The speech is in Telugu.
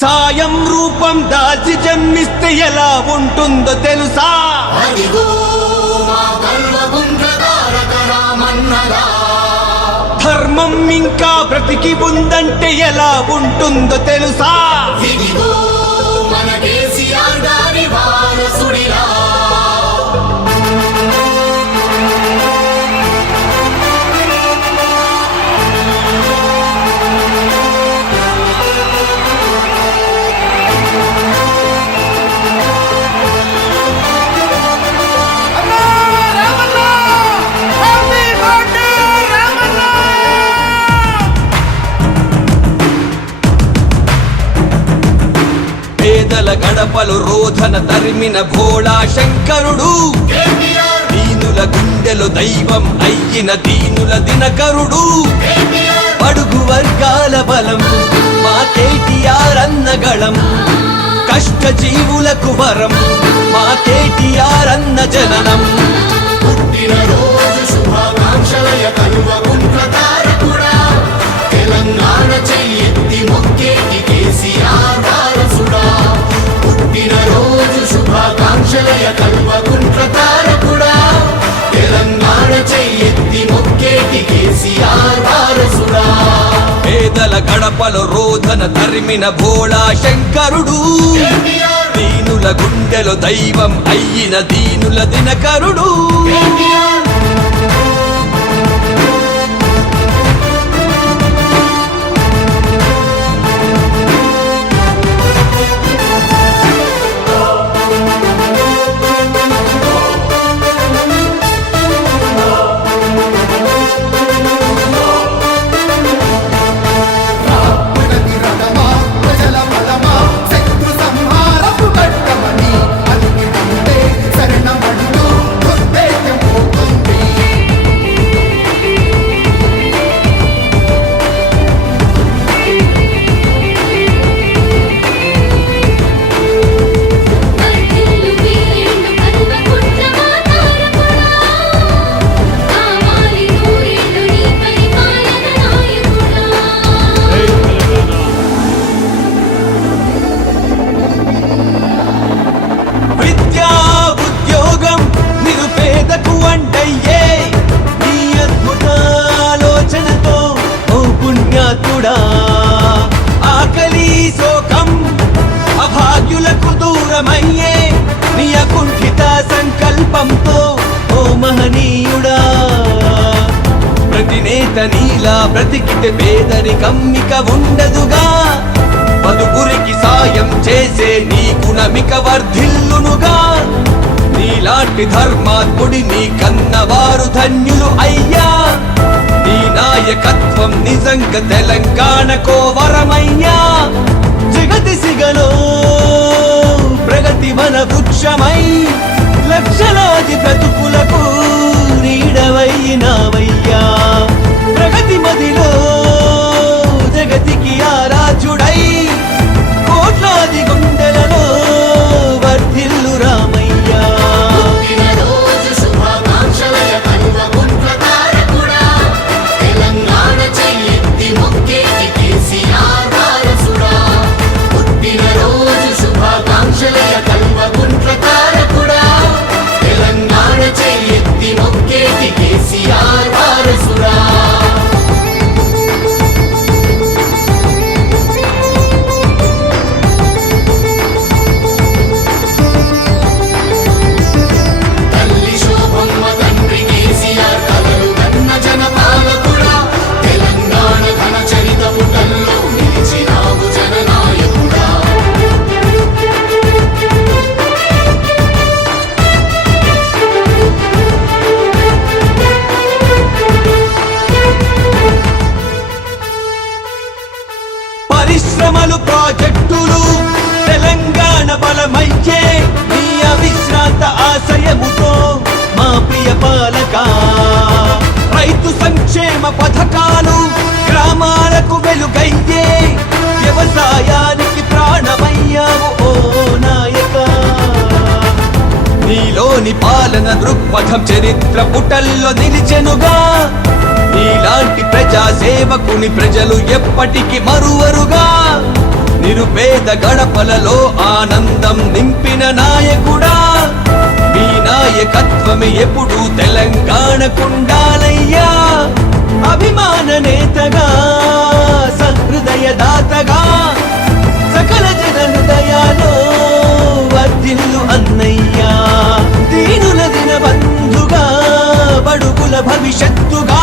సాయం రూపం దాల్చి జన్మిస్తే ఎలా ఉంటుందో తెలుసా? ధర్మం ఇంకా బ్రతికి ఉందంటే ఎలా ఉంటుందో తెలుసా? పేదల గడపలు రోధన తరిమిన భోళా శంకరుడు, దీనుల గుండెలు దైవం అయ్యిన దీనుల దినకరుడు, బడుగు వర్గాల బలం మా కేటీఆర్ అన్నగళం, కష్ట జీవులకు వరం మా కేటీఆర్ అన్న జననం. శుభాకాంక్షలయ కలువకుంట్ల తారకుడా, తెలంగాణ చెయ్యెత్తి మొక్కేటి కేసీఆర్ వారసుడా. పుట్టినరోజు శుభాకాంక్షలయ కలువకుంట్ల తారకుడా, తెలంగాణ చెయ్యెత్తి మొక్కేటి కేసీఆర్ వారసుడా. పేదల గడపలో రోధన తరిమిన భోళా శంకరుడు, దీనుల గుండెలో దైవం అయ్యిన దీనుల దినకరుడు. ఆకలి శోకం అభాగ్యులకు దూరమయ్యే నియకుంఠిత సంకల్పంతో ఓ మహనీయుడా. ప్రతి నేత నీలా బ్రతికితే పేదరికం ఇక ఉండదుగా, బతుకురికి సాయం చేసే నీ గుణమిక వర్ధిల్లునుగా. నీలాంటి ధర్మాత్ముడి నీ కన్నవారు ధన్యులు అయ్యా. నీ నాయకత్వం నిజంగా తెలంగాణకో వరమయ్యా. జగతి సిగలో ప్రగతి మన వృక్షమై లక్షలాది బ్రతుకులకు నీడవయ్యినావయ్యా. ప్రగతి మదిలో జగతికి ఆరాధ్యుడై కోట్లాది గుండెలలో వర్ధిల్లు రామయ్యా. పరిశ్రమలు ప్రాజెక్టులు తెలంగాణ బలమైకే నీ అవిశ్రాంత ఆశయముతో మా ప్రియ పాలక. రైతు సంక్షేమ పథకాలు గ్రామాలకు వెలుగయ్యే, వ్యవసాయానికి ప్రాణమయ్యావు ఓ నాయక. నీలోని పాలన దృక్పథం చరిత్ర పుటల్లో నిలిచెనుగా. నీలాంటి ప్రజా సేవకుని ప్రజలు ఎప్పటికీ మరువరుగా. నిరుపేద గడపలలో ఆనందం నింపిన నాయకుడా, మీ నాయకత్వమే ఎప్పుడు తెలంగాణకుండాలయ్యా. అభిమాన నేతగా, సహృదయ దాతగా, సకల జన హృదయాలో వర్ధిల్లు అన్నయ్యా. దీనుల దిన బంధుగా, బడుగుల భవిష్యత్తుగా